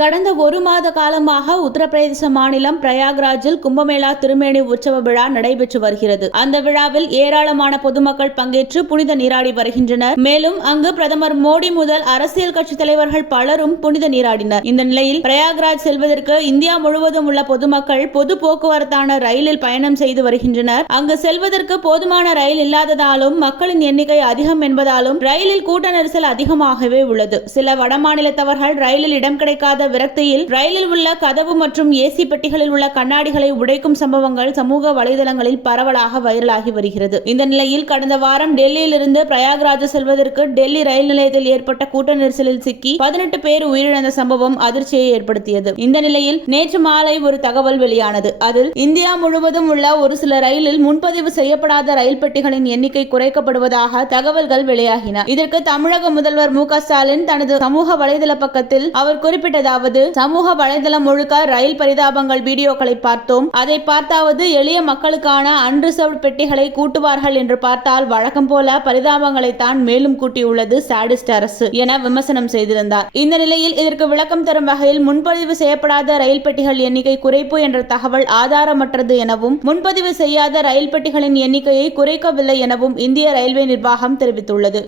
கடந்த ஒரு மாத காலமாக உத்தரப்பிரதேச மாநிலம் பிரயாக்ராஜில் கும்பமேளா திருமேனி உற்சவ விழா நடைபெற்று வருகிறது. அந்த விழாவில் ஏராளமான பொதுமக்கள் பங்கேற்று புனித நீராடி வருகின்றனர். மேலும் அங்கு பிரதமர் மோடி முதல் அரசியல் கட்சி தலைவர்கள் பலரும் புனித நீராடினர். இந்த நிலையில் பிரயாக்ராஜ் செல்வதற்கு இந்தியா முழுவதும் உள்ள பொதுமக்கள் பொது போக்குவரத்தான ரயிலில் பயணம் செய்து வருகின்றனர். அங்கு செல்வதற்கு போதுமான ரயில் இல்லாததாலும் மக்களின் எண்ணிக்கை அதிகம் என்பதாலும் ரயிலில் கூட்ட நெரிசல் அதிகமாகவே உள்ளது. சில வடமாநிலத்தவர்கள் ரயிலில் இடம் கிடைக்காத விரக்தியில் ரயிலில் உள்ள கதவு மற்றும் ஏசி பெட்டிகளில் உள்ள கண்ணாடிகளை உடைக்கும் சம்பவங்கள் சமூக வலைதளங்களில் பரவலாக வைரலாகி வருகிறது. இந்த நிலையில் கடந்த வாரம் டெல்லியிலிருந்து பிரயாக்ராஜ் செல்வதற்கு டெல்லி ரயில் நிலையத்தில் ஏற்பட்ட கூட்ட நெரிசலில் சிக்கி 18 பேர் உயிரிழந்த சம்பவம் அதிர்ச்சியை ஏற்படுத்தியது. இந்த நிலையில் நேற்று மாலை ஒரு தகவல் வெளியானது. அதில் இந்தியா முழுவதும் உள்ள ஒரு சில ரயிலில் முன்பதிவு செய்யப்படாத ரயில் பெட்டிகளின் எண்ணிக்கை குறைக்கப்படுவதாக தகவல்கள் வெளியாகின. இதற்கு தமிழக முதல்வர் மு.க.ஸ்டாலின் தனது சமூக வலைதள பக்கத்தில் அவர் குறிப்பிட்டதாவது, சமூக வலைதளம் முழுக்க ரயில் பரிதாபங்கள் வீடியோக்களை பார்த்தோம். அதை பார்த்தாவது எளிய மக்களுக்கான அன்ரிசர்வ்ட் பெட்டிகளை கூட்டுவார்கள் என்று பார்த்தால் வழக்கம் போல பரிதாபங்களை தான் மேலும் கூட்டியுள்ளது சாடிஸ்ட் அரசு என விமர்சனம் செய்திருந்தார். இந்த நிலையில் இதற்கு விளக்கம் தரும் வகையில் முன்பதிவு செய்யப்படாத ரயில் பெட்டிகள் எண்ணிக்கை குறைப்பு என்ற தகவல் ஆதாரமற்றது எனவும் முன்பதிவு செய்யாத ரயில் பெட்டிகளின் எண்ணிக்கையை குறைக்கவில்லை எனவும் இந்திய ரயில்வே நிர்வாகம் தெரிவித்துள்ளது.